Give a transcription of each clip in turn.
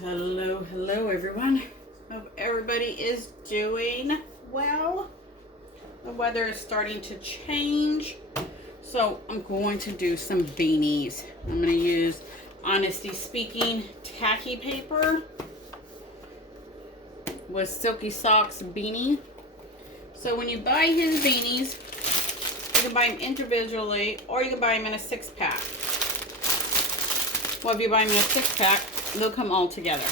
Hello everyone. Hope everybody is doing well. The weather is starting to change, so I'm going to do some beanies. I'm going to use Honesty Speaking tacky paper with Silky Socks beanie. So when you buy his beanies, you can buy them individually or you can buy them in a 6-pack. Well, if you buy them in a 6-pack, they'll come all together.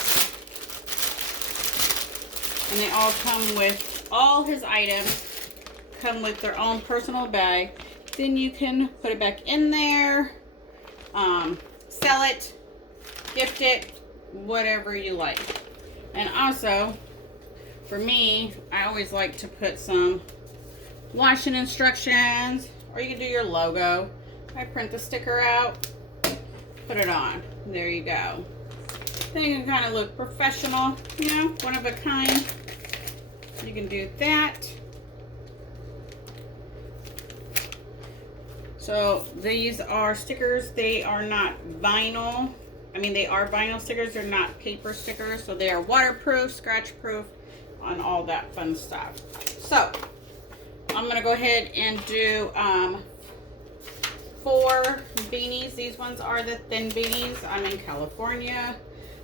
And they all come with, all his items come with their own personal bag. Then you can put it back in there, sell it, gift it, whatever you like. And also, for me, I always like to put some washing instructions, or you can do your logo. I print the sticker out, put it on. There you go. Then you can kind of look professional, you know, one of a kind. You can do that. So these are stickers. They are not vinyl. I mean, they are vinyl stickers. They're not paper stickers. So they are waterproof, scratch proof, and all that fun stuff. So I'm going to go ahead and do 4 beanies. These ones are the thin beanies. I'm in California,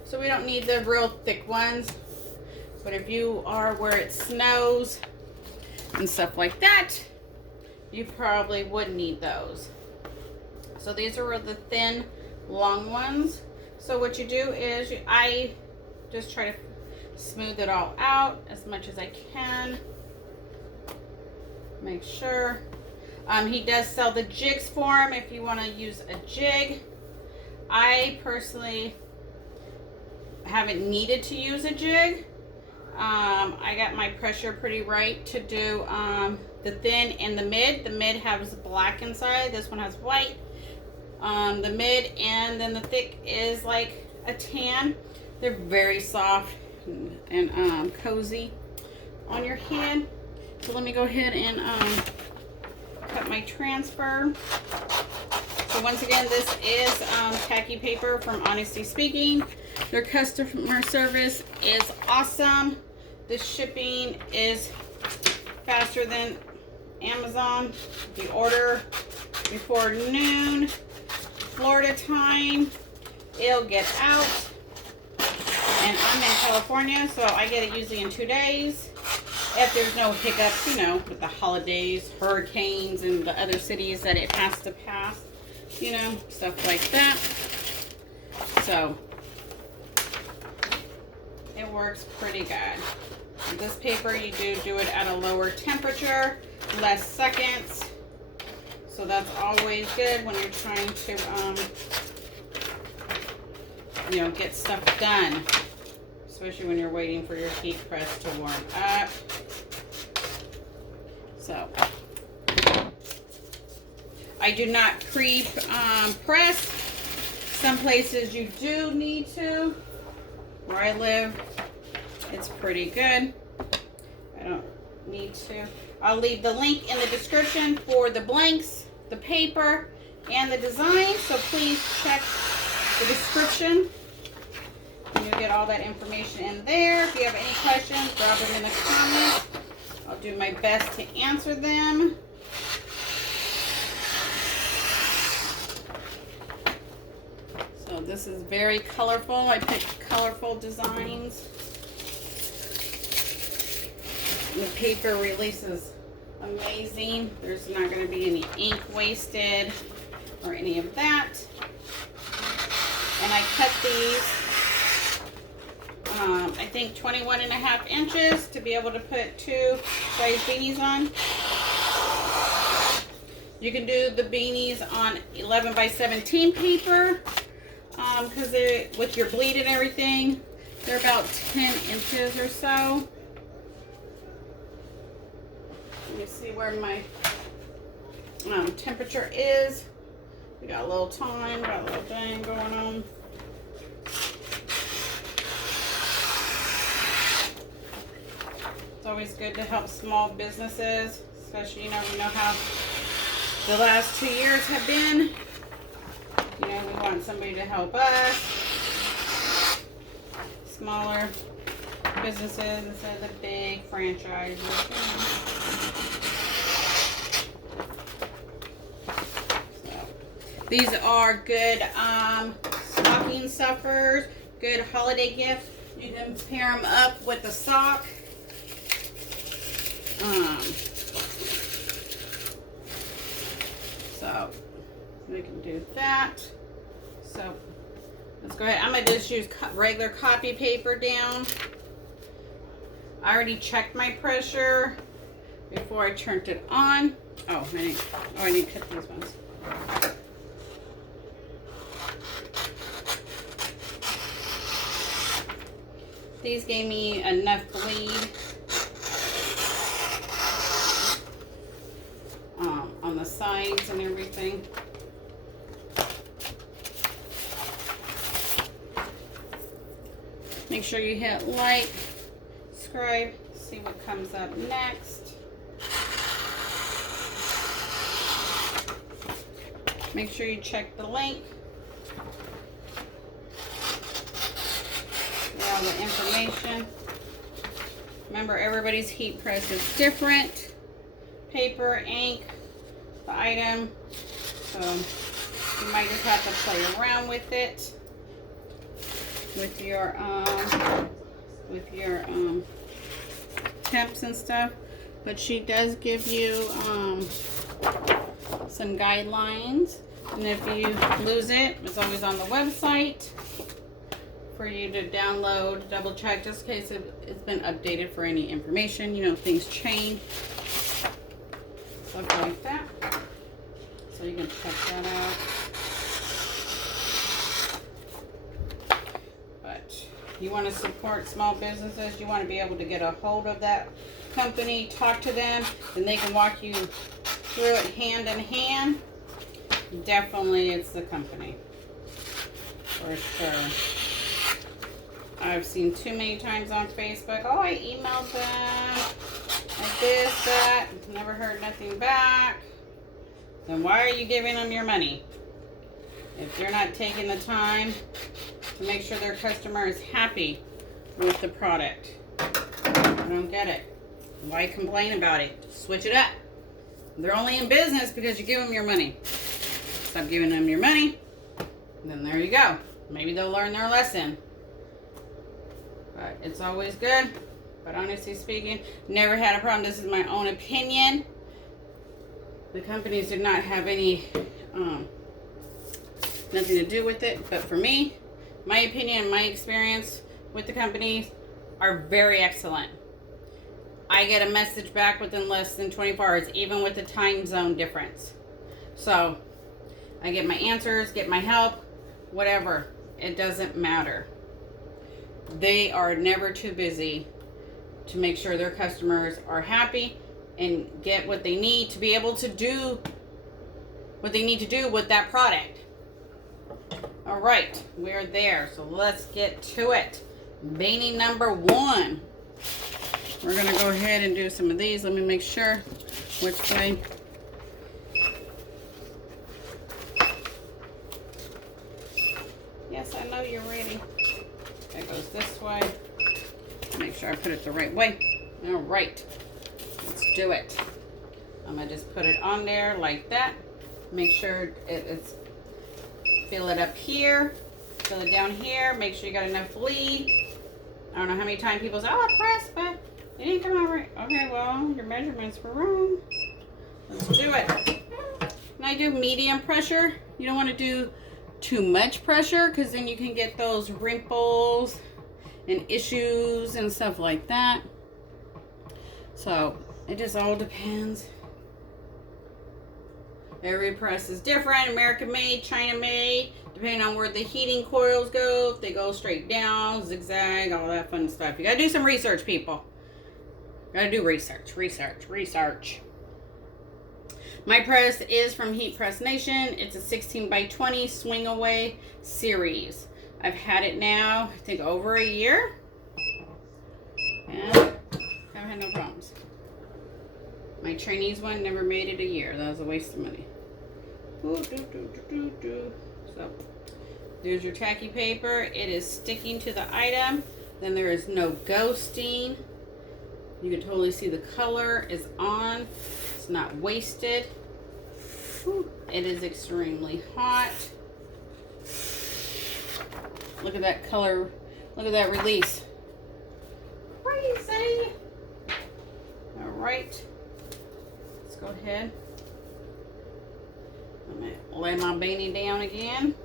so we don't need the real thick ones. But if you are where it snows and stuff like that, you probably would need those. So these are the thin, long ones. So what you do is, I just try to smooth it all out as much as I can. Make sure. He does sell the jigs for him if you want to use a jig. I personally haven't needed to use a jig. I got my pressure pretty right to do the thin and the mid. The mid has black inside. This one has white. The mid and then the thick is like a tan. They're very soft and cozy on your hand. So let me go ahead and cut my transfer. So once again, this is tacky paper from Honesty Speaking. Their customer service is awesome. The shipping is faster than Amazon. If you order before noon, Florida time, it'll get out. And I'm in California, so I get it usually in 2 days. If there's no hiccups, you know, with the holidays, hurricanes, and the other cities that it has to pass, you know, stuff like that. So it works pretty good. And this paper, you do it at a lower temperature, less seconds. So that's always good when you're trying to, you know, get stuff done. Especially when you're waiting for your heat press to warm up. So, I do not pre-press. Some places you do need to. Where I live, it's pretty good. I don't need to. I'll leave the link in the description for the blanks, the paper, and the design. So please check the description. And you'll get all that information in there. If you have any questions, drop them in the comments. I'll do my best to answer them. So this is very colorful. I picked colorful designs. The paper releases amazing. There's not going to be any ink wasted or any of that. And I cut these I think 21.5 inches to be able to put 2 size beanies on. You can do the beanies on 11 by 17 paper because they, with your bleed and everything, they're about 10 inches or so. Let me see where my temperature is. We got a little time, got a little thing going on. It's always good to help small businesses, especially, you know how the last 2 years have been. You know, we want somebody to help us. smaller businesses instead of the big franchises. These are good stocking stuffers, good holiday gifts. You can pair them up with a sock. So we can do that. So let's go ahead. I'm going to just use regular copy paper down. I already checked my pressure before I turned it on. Oh, I need to cut these ones. These gave me enough bleed on the sides and everything. Make sure you hit like, subscribe, see what comes up next. Make sure you check the link. All the information. Remember, everybody's heat press is different. Paper, ink, the item. So you might just have to play around with it. With your temps and stuff. But she does give you some guidelines. And if you lose it, it's always on the website for you to download, double check, just in case it's been updated for any information. You know, things change. Something like that. So you can check that out. But you want to support small businesses, you want to be able to get a hold of that company, talk to them, and they can walk you through it hand in hand. Definitely it's the company. For sure. I've seen too many times on Facebook, oh, I emailed them, like this, that, never heard nothing back. Then why are you giving them your money? If they're not taking the time to make sure their customer is happy with the product. I don't get it. Why complain about it? Switch it up. They're only in business because you give them your money. Stop giving them your money, and then there you go. Maybe they'll learn their lesson. But it's always good. But honestly speaking, never had a problem. This is my own opinion. The companies did not have any, nothing to do with it. But for me, my opinion and my experience with the companies are very excellent. I get a message back within less than 24 hours, even with the time zone difference. So I get my answers, get my help, whatever. It doesn't matter. They are never too busy to make sure their customers are happy and get what they need to be able to do what they need to do with that product. All right, we're there. So let's get to it. Beanie number 1. We're going to go ahead and do some of these. Let me make sure which way. Yes, I know you're ready. It goes this way. Make sure I put it the right way. All right, let's do it. I'm gonna just put it on there like that. Make sure it's, fill it up here, fill it down here. Make sure you got enough bleed. I don't know how many times people say, oh, I pressed, but it didn't come out right. Okay, well, your measurements were wrong. Let's do it. And I do medium pressure. You don't want to do too much pressure because then you can get those wrinkles and issues and stuff like that. So it just all depends. Every press is different. American made, China made, depending on where the heating coils go. If they go straight down, zigzag, all that fun stuff. You gotta do some research, people. Gotta do research. My press is from Heat Press Nation. It's a 16 by 20 swing away series. I've had it now, I think, over a year. And haven't had no problems. My Chinese one never made it a year. That was a waste of money. So, there's your tacky paper. It is sticking to the item. Then there is no ghosting. You can totally see the color is on. It's not wasted. Whew. It is extremely hot. Look at that color. Look at that release. Crazy. All right. Let's go ahead. I'm going to lay my beanie down again.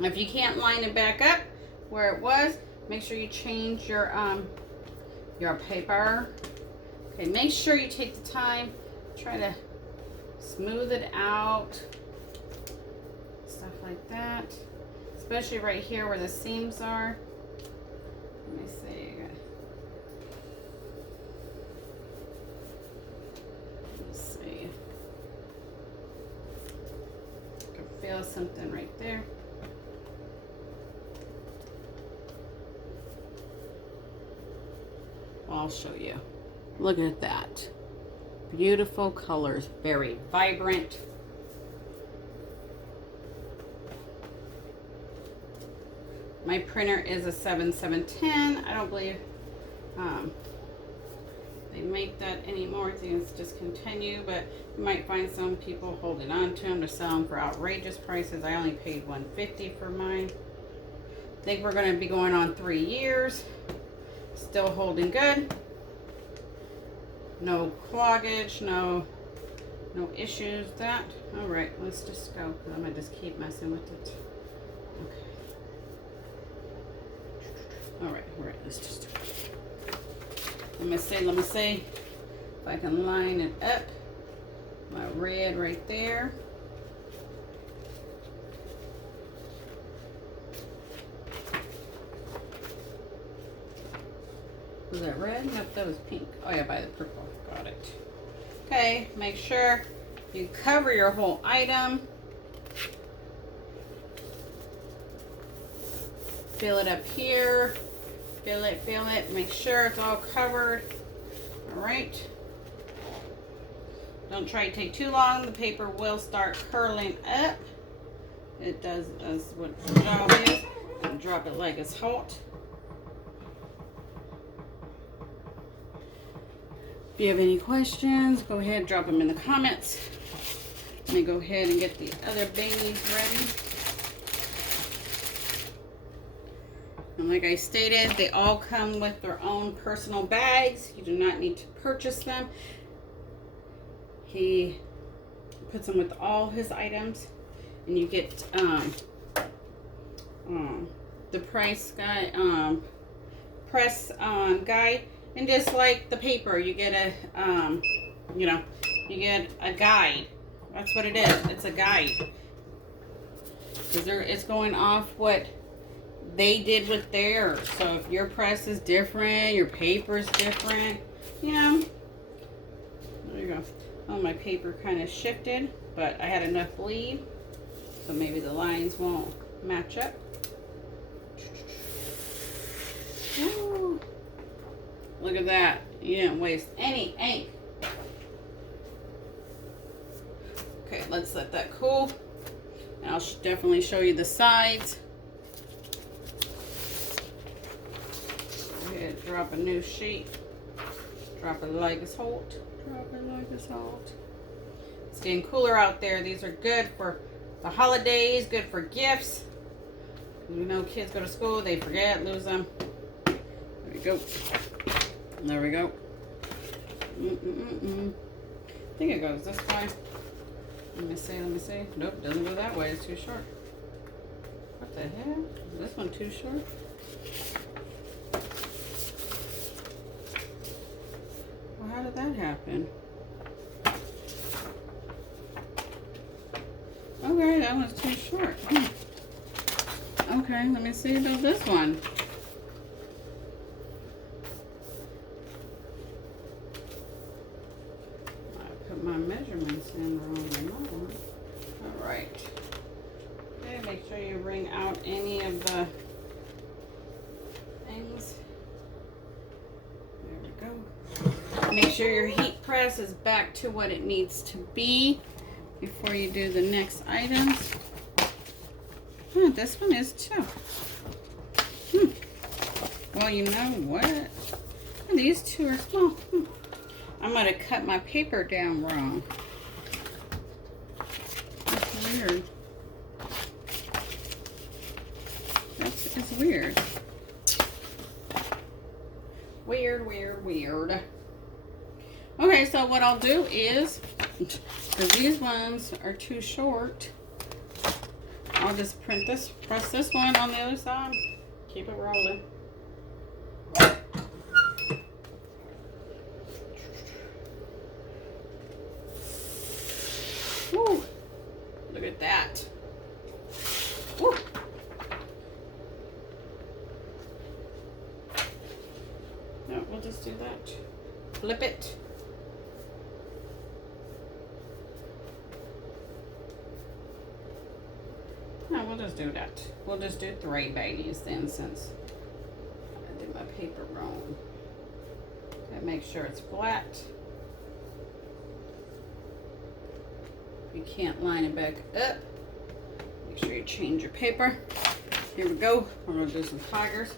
If you can't line it back up where it was, make sure you change your paper. Okay, make sure you take the time, try to smooth it out, stuff like that, especially right here where the seams are. Let me see. Let's see. I can feel something right there. I'll show you. Look at that. Beautiful colors, very vibrant. My printer is a 7710. I don't believe they make that anymore. I think it's discontinued, but you might find some people holding on to them to sell them for outrageous prices. I only paid $150 for mine. I think we're going to be going on 3 years. Still holding good. No cloggage, no issues. That. All right, let's just go. I'm gonna just keep messing with it. Okay. All right. Let's just. Let me see if I can line it up. My red right there. Was that red? Nope, that was pink. Oh yeah, by the purple. Got it. Okay, make sure you cover your whole item. Fill it up here. Fill it. Make sure it's all covered. All right. Don't try to take too long. The paper will start curling up. It does what the job is. And drop it like it's hot. If you have any questions, go ahead and drop them in the comments. Let me go ahead and get the other beanies ready. And like I stated, they all come with their own personal bags. You do not need to purchase them. He puts them with all his items, and you get the price guide, press guide. And just like the paper, you get a, you get a guide. That's what it is. It's a guide. Because it's going off what they did with theirs. So if your press is different, your paper is different, there you go. Oh, my paper kind of shifted, but I had enough bleed, so maybe the lines won't match up. Woo. Look at that. You didn't waste any ink. Okay, let's let that cool. And I'll definitely show you the sides. Go ahead, drop a new sheet. Drop it like it's hot. Drop it like it's hot. It's getting cooler out there. These are good for the holidays, good for gifts. You know, kids go to school, they forget, lose them. There we go. There we go. I think it goes this way. Let me see. Nope, doesn't go that way. It's too short. What the hell? Is this one too short? Well, how did that happen? Okay, that one's too short. Okay, let me see about this one. My measurements in wrong on that one. All right. Okay, make sure you wring out any of the things. There we go. Make sure your heat press is back to what it needs to be before you do the next items. This one is too. Well, you know what? These two are small. I might have cut my paper down wrong. That's weird. It's weird. Weird. Okay, so what I'll do is, because these ones are too short, I'll just press this one on the other side. Keep it rolling. Woo! Look at that. Woo! No, we'll just do that. Flip it. No, we'll just do that. We'll just do 3 Beanies then, since I did my paper wrong. Gotta make sure it's flat. If you can't line it back up, make sure you change your paper. Here we go. We're gonna do some tigers.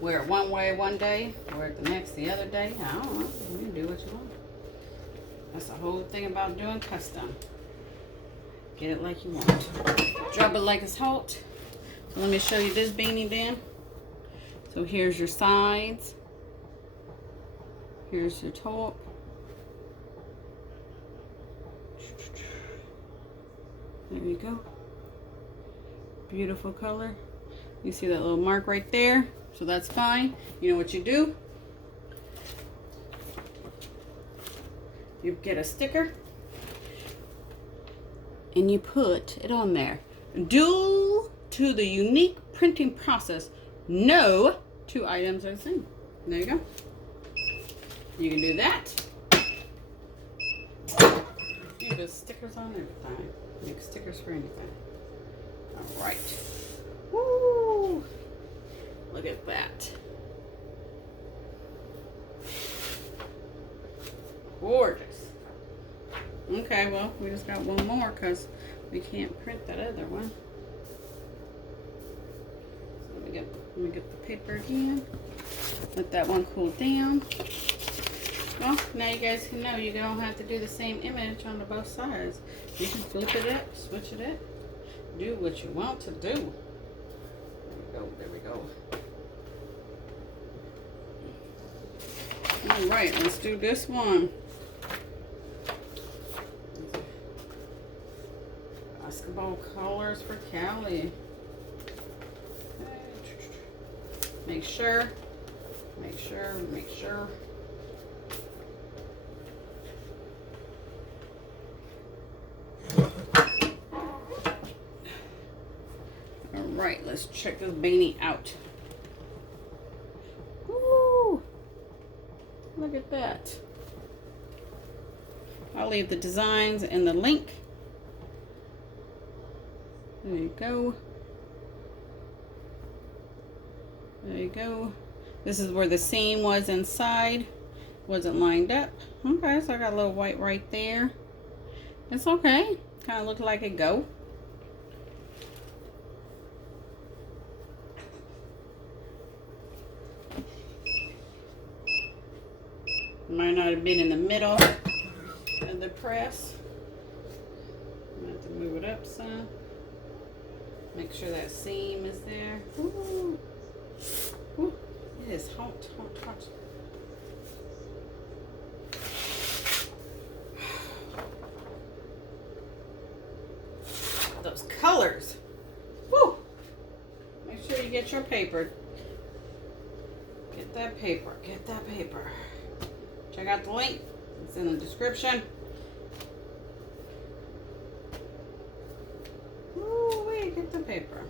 Wear it one way one day, wear it the next the other day. I don't know. You can do what you want. That's the whole thing about doing custom. Get it like you want. Drop it like it's hot. So let me show you this beanie then. So here's your sides. Here's your top. There you go. Beautiful color. You see that little mark right there? So that's fine. You know what you do? You get a sticker and you put it on there. Due to the unique printing process, no 2 items are the same. There you go. You can do that. You can put stickers on everything. Make stickers for anything. All right. Woo! Look at that. Gorgeous. Okay, well, we just got one more because we can't print that other one. So let me get the paper again. Let that one cool down. Well, now you guys can know you don't have to do the same image on both sides. You can flip it up, switch it up, do what you want to do. There we go. All right, let's do this one. Basketball colors for Callie. Make sure. All right, let's check this beanie out. Woo! Look at that. I'll leave the designs and the link. There you go. There you go. This is where the seam was inside. Wasn't lined up. Okay, so I got a little white right there. It's okay. Kind of looked like a go. Might not have been in the middle of the press. I'm going to have to move it up some. Make sure that seam is there. Ooh. Ooh. It is hot. Those colors. Woo. Make sure you get your paper. Get that paper. Check out the link. It's in the description. Ooh, wait, get the paper.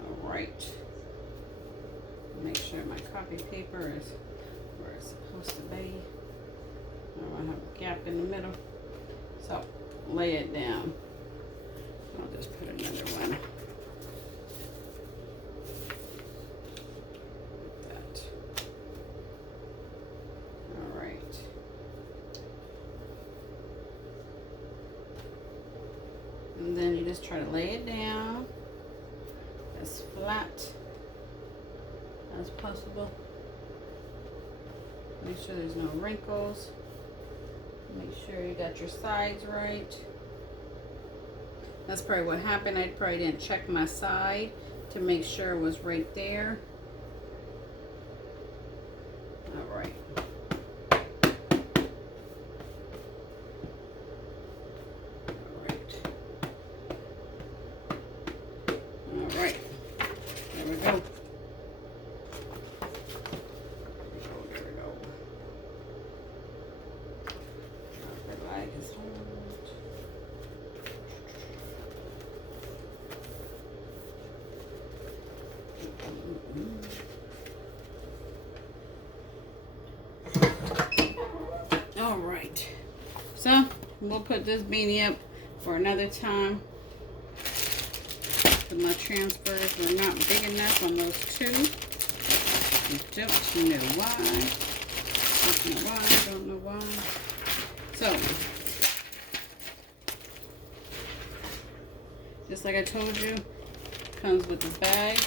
All right. Make sure my copy paper is where it's supposed to be. I don't want to have a gap in the middle. So, lay it down. I'll just put another one. And then you just try to lay it down as flat as possible. Make sure there's no wrinkles. Make sure you got your sides right. That's probably what happened. I probably didn't check my side to make sure it was right there. All right. All right. There we go. All right, so we'll put this beanie up for another time. But my transfers were not big enough on those two. I don't know why. Don't know why. So, just like I told you, comes with this bag.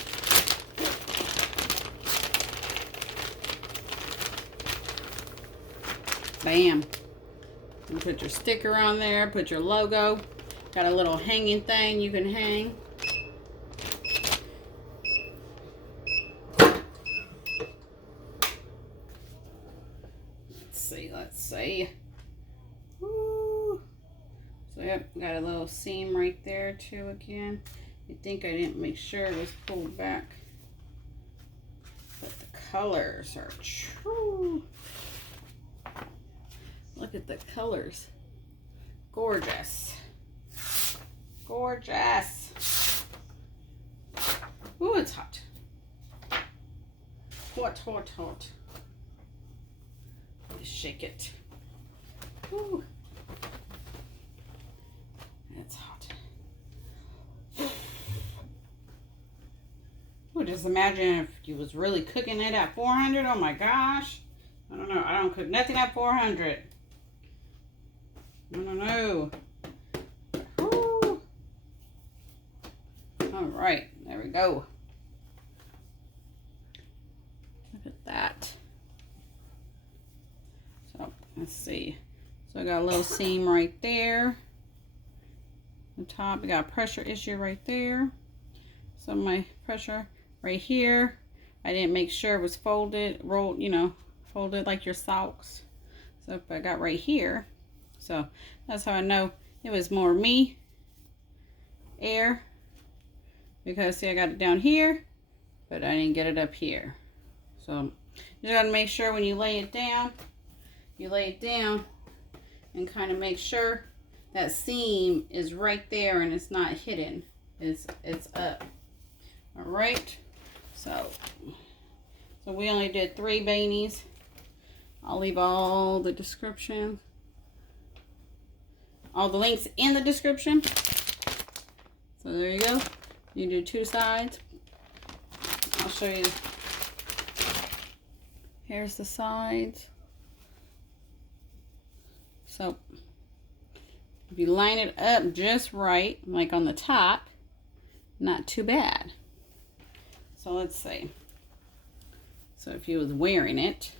Bam. You put your sticker on there, put your logo. Got a little hanging thing you can hang. Let's see. Woo. So yep, got a little seam right there too again. I think I didn't make sure it was pulled back. But the colors are true. Look at the colors. Gorgeous. Gorgeous. Ooh, it's hot. Hot, hot, hot. Let me shake it. Ooh. It's hot. Ooh, just imagine if you was really cooking it at 400. Oh my gosh. I don't know. I don't cook nothing at 400. No. Woo. All right, there we go. Look at that. So let's see. So I got a little seam right there. The top, I got a pressure issue right there. So my pressure right here, I didn't make sure it was folded, rolled, you know, folded like your socks. So if I got right here. So that's how I know it was more me, air, because see I got it down here, but I didn't get it up here. So you gotta make sure when you lay it down and kind of make sure that seam is right there and it's not hidden. It's up. All right. So we only did 3 beanies. I'll leave all the description. All the links in the description. So there you go. You do 2 sides. I'll show you. Here's the sides. So if you line it up just right, like on the top, not too bad. So let's see. So if you was wearing it,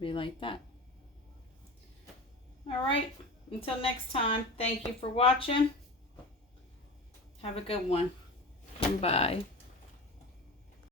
be like that. All right, until next time, thank you for watching. Have a good one. Bye.